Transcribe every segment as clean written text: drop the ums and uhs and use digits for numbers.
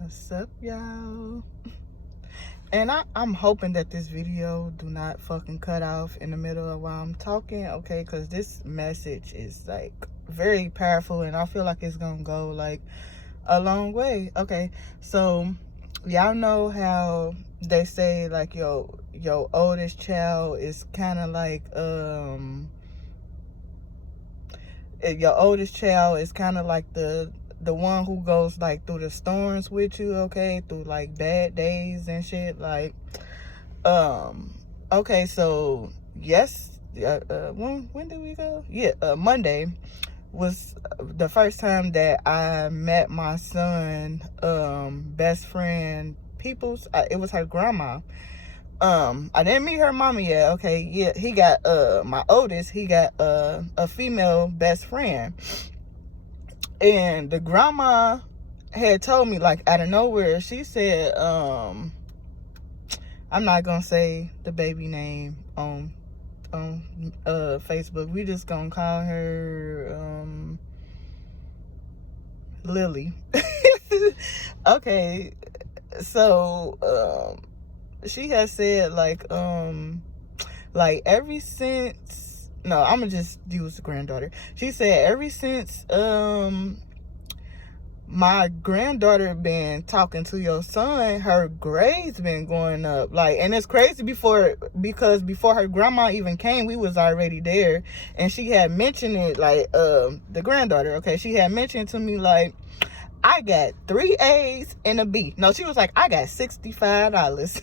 What's up, y'all? And I'm hoping that this video do not fucking cut off in the middle of while I'm talking, okay? Because this message is like very powerful, and I feel like it's gonna go like a long way. Okay, so y'all know how they say like your oldest child is kind of like your oldest child is kind of like the one who goes like through the storms with you, okay, through like bad days and shit. Like okay, so yes, when did we go? Yeah, Monday was the first time that I met my son best friend Peoples. It was her grandma. I didn't meet her mama yet. Okay, yeah, he got my oldest, he got a female best friend. And the grandma had told me, like, out of nowhere, she said, I'm not gonna say the baby name on Facebook. We just gonna call her Lily. Okay, so she has said like ever since, no, I'm gonna just use the granddaughter. She said ever since my granddaughter been talking to your son, her grades been going up. Like, and it's crazy because before her grandma even came, we was already there, and she had mentioned it, like the granddaughter, okay, she had mentioned to me like, I got 3 A's and a B. No, she was like, I got $65.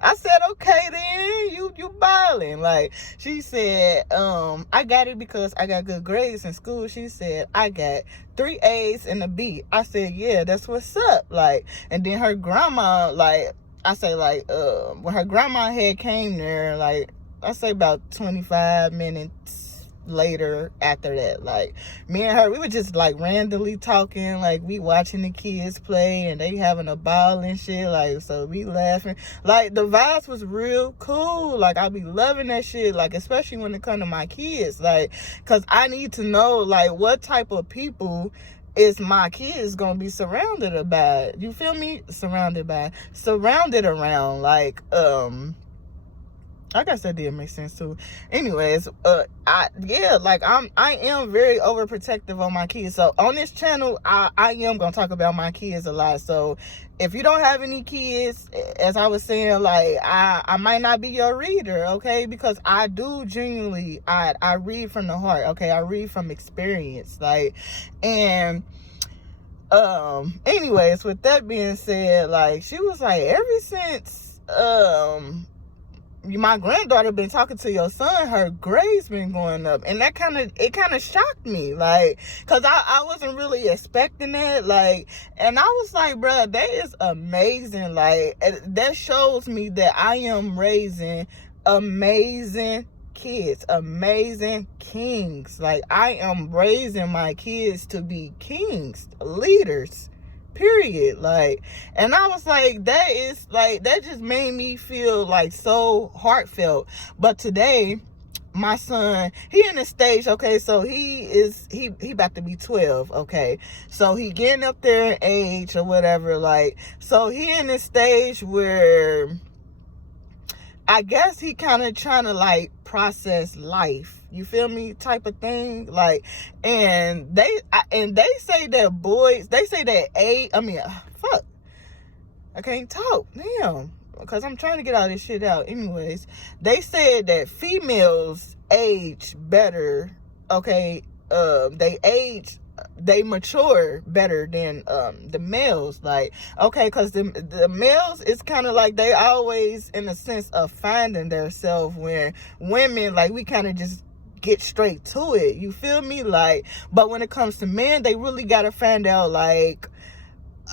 I said, okay then, you balling. Like, she said, I got it because I got good grades in school. She said, I got 3 A's and a B. I said, yeah, that's what's up. Like, and then her grandma, like, I say like, when her grandma had came there, like, I say about 25 minutes later after that, like, me and her, we were just like randomly talking, like we watching the kids play and they having a ball and shit, like, so we laughing, like the vibes was real cool. Like, I be loving that shit, like, especially when it come to my kids, like, because I need to know like what type of people is my kids gonna be surrounded by, you feel me, surrounded around, like, I guess that did make sense too. Anyways, I am very overprotective on my kids. So on this channel, I am gonna talk about my kids a lot. So if you don't have any kids, as I was saying, like, I might not be your reader, okay? Because I do genuinely, I read from the heart, okay? I read from experience, like, and anyways, with that being said, like, she was like, ever since my granddaughter been talking to your son, her grades been going up, and that kind of shocked me, like, because I wasn't really expecting that, like, and I was like, bruh, that is amazing. Like, that shows me that I am raising amazing kids, amazing kings. Like, I am raising my kids to be kings, leaders, period. Like, and I was like, that just made me feel like so heartfelt. But today, my son, he in the stage, okay, so he about to be 12, okay, so he getting up there in age or whatever, like, so he in this stage where I guess he kind of trying to like process life, you feel me, type of thing. Like, and they say that boys, they say that fuck, I can't talk, damn, because I'm trying to get all this shit out. Anyways, they said that females age better, okay, they mature better than the males. Like, okay, because the males, it's kind of like they always in a sense of finding themselves, when women, like, we kind of just get straight to it, you feel me, like, but when it comes to men, they really got to find out, like,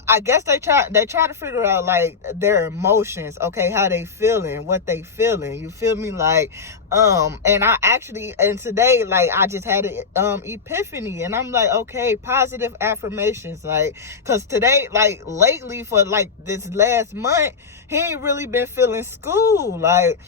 I guess they try to figure out like their emotions, okay, how they feeling, what they feeling, you feel me, like, and today, like, I just had an epiphany, and I'm like, okay, positive affirmations, like, because today, like, lately, for like this last month, he ain't really been feeling school, like,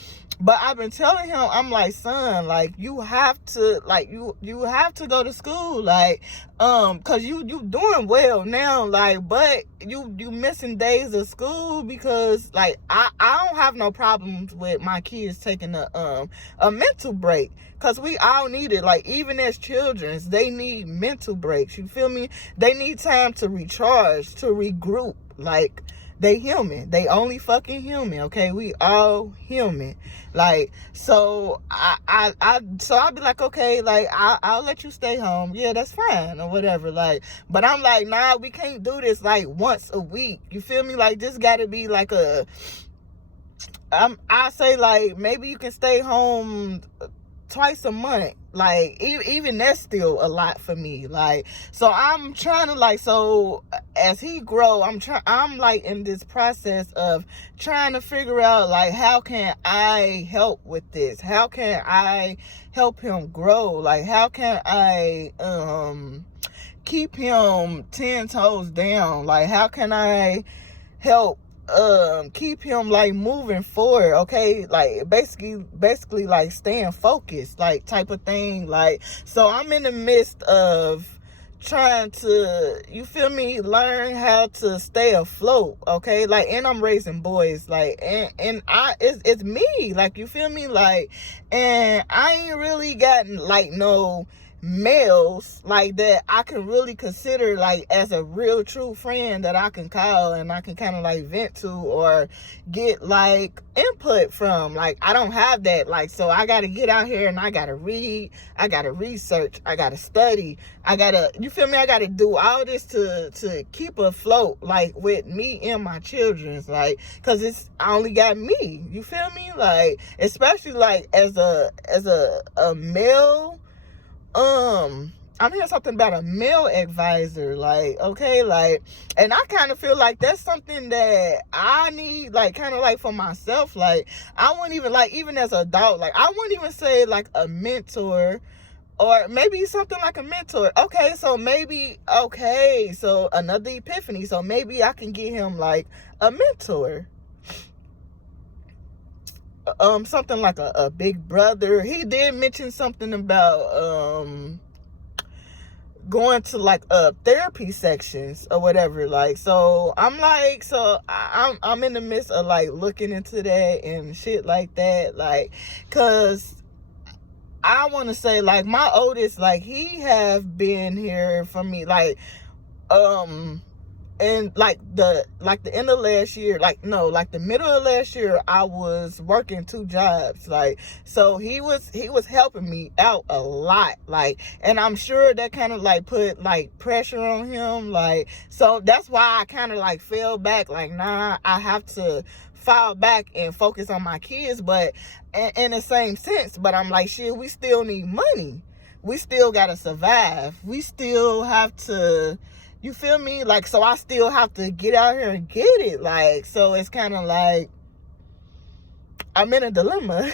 But I've been telling him, I'm like, son, like, you have to, like, you have to go to school, like, cause you doing well now, like, but you missing days of school because, like, I don't have no problems with my kids taking a mental break, cause we all need it. Like, even as children, they need mental breaks. You feel me? They need time to recharge, to regroup. Like, they human. They only fucking human, okay? We all human. Like, so so I'll be like, okay, like, I'll let you stay home. Yeah, that's fine or whatever. Like, but I'm like, nah, we can't do this like once a week. You feel me? Like, this gotta be like I say, like, maybe you can stay home twice a month. Like, even that's still a lot for me. Like, so I'm trying to, like, so as he grow, I'm like in this process of trying to figure out, like, how can I help with this? How can I help him grow? Like, how can I keep him 10 toes down? Like, how can I help keep him, like, moving forward, okay? Like, basically like staying focused, like, type of thing. Like, so I'm in the midst of trying to, you feel me, learn how to stay afloat, okay? Like, and I'm raising boys, like, and it's me, like, you feel me, like, and I ain't really gotten, like, no males like that I can really consider, like, as a real true friend that I can call and I can kind of, like, vent to or get, like, input from. Like, I don't have that. Like, so I gotta get out here and I gotta read, I gotta research, I gotta study, I gotta, you feel me, I gotta do all this to keep afloat, like, with me and my children's, like, because I only got me, you feel me, like, especially, like, as a male. I'm hearing something about a male advisor, like, okay, like, and I kind of feel like that's something that I need, like, kind of, like, for myself. Like, I wouldn't even, like, even as an adult, like, I wouldn't even say, like, a mentor, or maybe something like a mentor. Okay, so maybe, okay, so another epiphany, so maybe I can get him, like, a mentor. Something like a big brother. He did mention something about going to, like, therapy sections or whatever. Like, so I'm like, so I'm in the midst of, like, looking into that and shit like that, like, cause I want to say, like, my oldest, like, he have been here for me, like, and like the end of last year, like, no, like the middle of last year, I was working 2 jobs, like, so he was helping me out a lot, like, and I'm sure that kind of, like, put, like, pressure on him, like, so that's why I kind of, like, fell back, like, nah, I have to fall back and focus on my kids. But in the same sense, but I'm like, shit, we still need money, we still gotta survive, we still have to, you feel me? Like, so I still have to get out here and get it. Like, so it's kind of like I'm in a dilemma.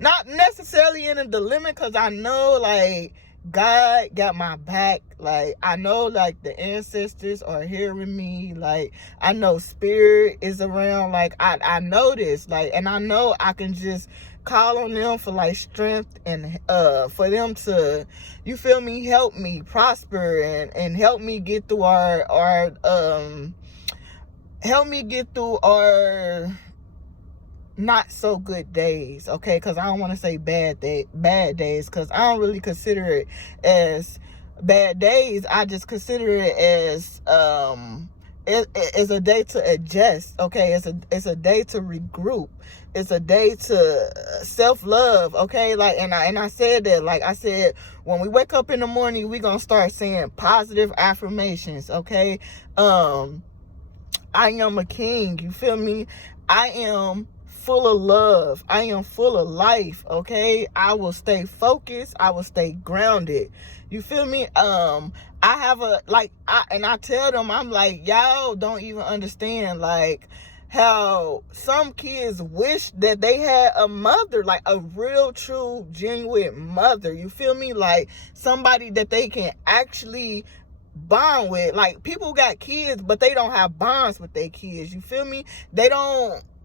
Not necessarily in a dilemma, because I know, like, God got my back. Like, I know, like, the ancestors are here with me. Like, I know spirit is around. Like, I know this. Like, and I know I can just call on them for, like, strength, and for them to, you feel me, help me prosper and help me get through our help me get through our not so good days, okay? Because I don't want to say bad days, because I don't really consider it as bad days. I just consider it as it's a day to adjust, okay? It's a day to regroup. It's a day to self-love, okay? Like, and I said that, like, I said, when we wake up in the morning, we gonna start saying positive affirmations, okay? I am a king, you feel me? I am full of love. I am full of life, okay? I will stay focused. I will stay grounded. You feel me? I have I tell them, I'm like, y'all don't even understand, like, how some kids wish that they had a mother, like a real, true, genuine mother. You feel me? Like, somebody that they can actually bond with. Like, people got kids, but they don't have bonds with their kids. You feel me?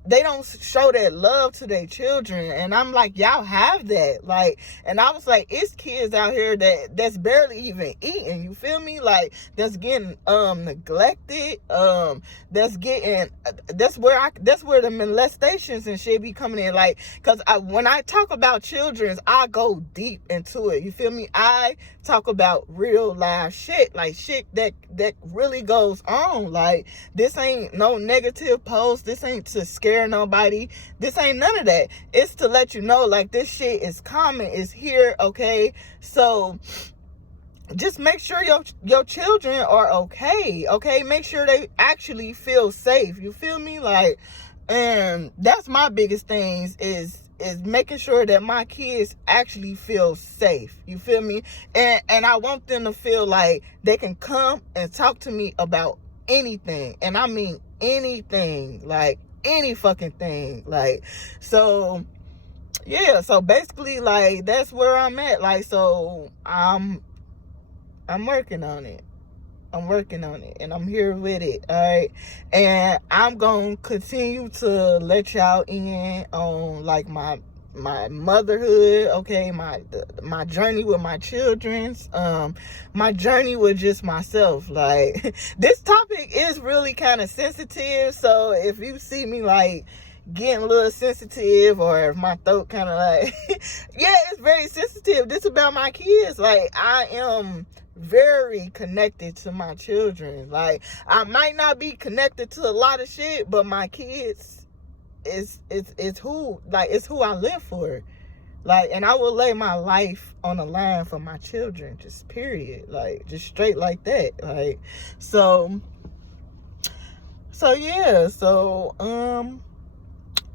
they don't show that love to their children. And I'm like, y'all have that. Like, and I was like, it's kids out here that's barely even eating, you feel me? Like, that's getting neglected, that's where the molestations and shit be coming in. Like, because when I talk about children, I go deep into it, you feel me? I talk about real life shit, like shit that really goes on. Like, this ain't no negative post, this ain't to scare nobody, this ain't none of that. It's to let you know, like, this shit is common, it's here, okay? So just make sure your children are okay, make sure they actually feel safe, you feel me? Like, and that's my biggest things is making sure that my kids actually feel safe, you feel me? And I want them to feel like they can come and talk to me about anything, and I mean anything, like any fucking thing. Like, so yeah, so basically, like, that's where I'm at. Like, so I'm working on it. And I'm here with it, all right? And I'm going to continue to let y'all in on, like, my motherhood, okay? My journey with my children's, my journey with just myself. Like, this topic is really kind of sensitive, so if you see me, like, getting a little sensitive, or if my throat kind of like, yeah, it's very sensitive. This about my kids. Like, I am very connected to my children. Like, I might not be connected to a lot of shit, but my kids is who, like, it's who I live for. Like, and I will lay my life on the line for my children, just period. Like, just straight like that. Like, so yeah, so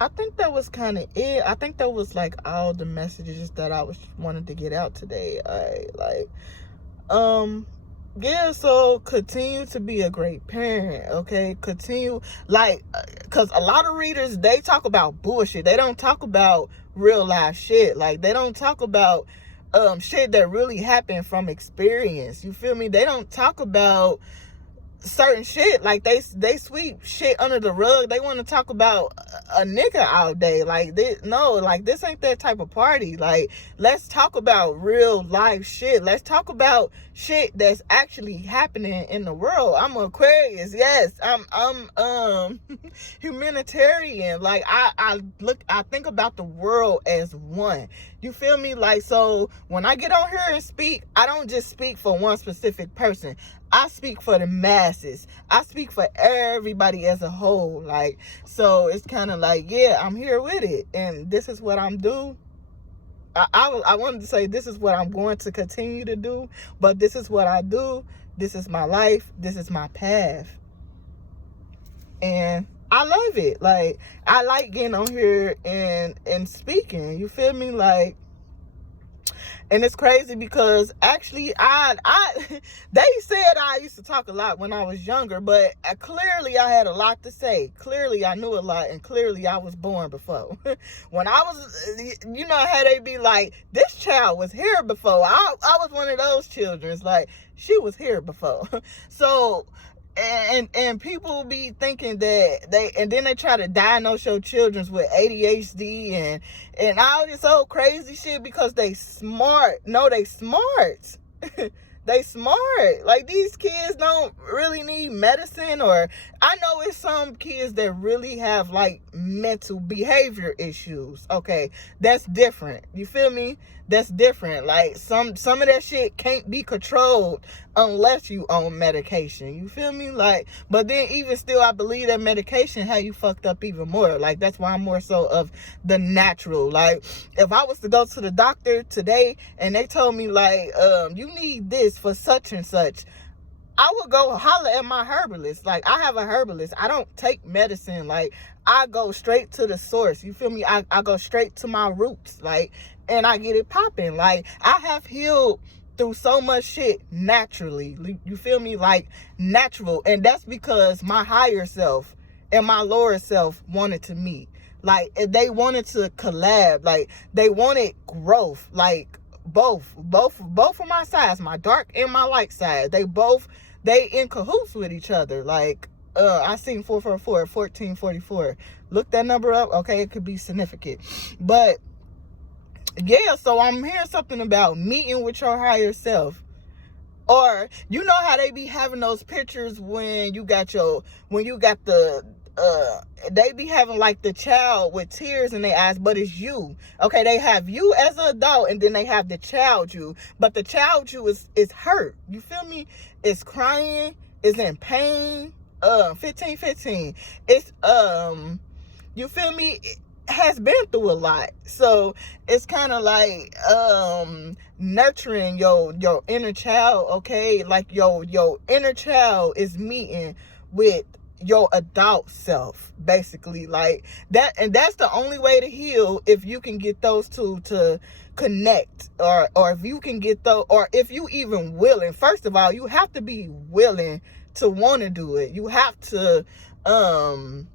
I think that was kind of it. I think that was, like, all the messages that I wanted to get out today. Yeah, so continue to be a great parent, okay? Continue, like, because a lot of readers, they talk about bullshit. They don't talk about real life shit. Like, they don't talk about shit that really happened from experience, you feel me? They don't talk about certain shit. Like, they sweep shit under the rug. They want to talk about a nigga all day. Like, this ain't that type of party. Like, let's talk about real life shit. Let's talk about shit that's actually happening in the world. I'm an Aquarius, yes. I'm humanitarian. Like, I think about the world as one, you feel me? Like, so when I get on here and speak, I don't just speak for one specific person. I speak for the masses. I speak for everybody as a whole. Like, so it's kind of like, yeah, I'm here with it, and this is what I'm doing. I wanted to say this is what I'm going to continue to do, but this is what I do. This is my life. This is my path, and I love it. Like, I like getting on here and speaking. You feel me? Like, and it's crazy because actually they said I used to talk a lot when I was younger, but clearly I had a lot to say. Clearly I knew a lot, and clearly I was born before. When I was, you know how they be like, this child was here before. I was one of those children. It's like, she was here before. So, and people be thinking that and then they try to diagnose your children with ADHD and all this old crazy shit because they smart. No, they smart. They smart. Like, these kids don't really need medicine. Or I know it's some kids that really have, like, mental behavior issues. Okay, that's different. You feel me? That's different. Like, some of that shit can't be controlled unless you on medication. You feel me? Like, but then even still, I believe that medication had you fucked up even more. Like, that's why I'm more so of the natural. Like, if I was to go to the doctor today and they told me, like, you need this for such and such, I would go holler at my herbalist. Like, I have a herbalist. I don't take medicine. Like, I go straight to the source. You feel me? I go straight to my roots. Like, and I get it popping. Like, I have healed through so much shit naturally. You feel me? Like, natural. And that's because my higher self and my lower self wanted to meet. Like, they wanted to collab. Like, they wanted growth. Like, both of my sides, my dark and my light side, they in cahoots with each other. Like, I seen 444, 1444. Look that number up. Okay, it could be significant. But yeah, so I'm hearing something about meeting with your higher self. Or you know how they be having those pictures when you got the they be having like the child with tears in their eyes, but it's you. Okay, they have you as an adult, and then they have the child you. But the child you is hurt. You feel me? It's crying, is in pain. 1515. It's you feel me? It has been through a lot. So it's kind of like nurturing your inner child, okay? Like your inner child is meeting with your adult self, basically, like that. And that's the only way to heal, if you can get those two to connect, or if you can get those, or if you even willing. First of all, you have to be willing to want to do it. You have to want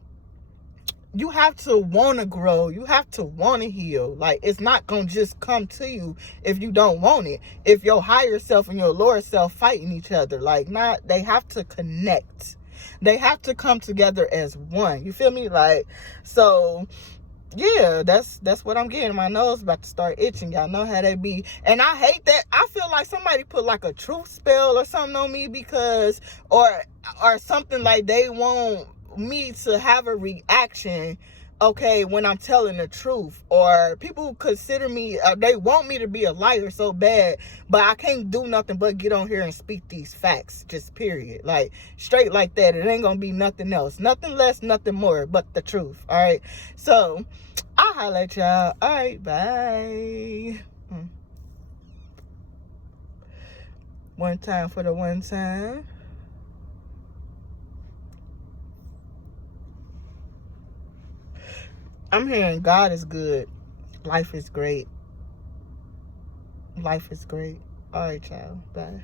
to grow. You have to want to heal. Like, it's not gonna just come to you if you don't want it. If your higher self and your lower self fighting each other, like, not, they have to connect. They have to come together as one. You feel me? Like, so yeah, that's what I'm getting. My nose about to start itching. Y'all know how they be. And I hate that. I feel like somebody put like a truth spell or something on me, because or something, like they want me to have a reaction, okay, when I'm telling the truth. Or people consider me, they want me to be a liar so bad, but I can't do nothing but get on here and speak these facts, just period. Like, straight like that. It ain't gonna be nothing else, nothing less, nothing more but the truth. All right, so I'll holla at y'all. All right, bye. One time for the one time. I'm hearing God is good. Life is great. Life is great. All right, y'all. Bye.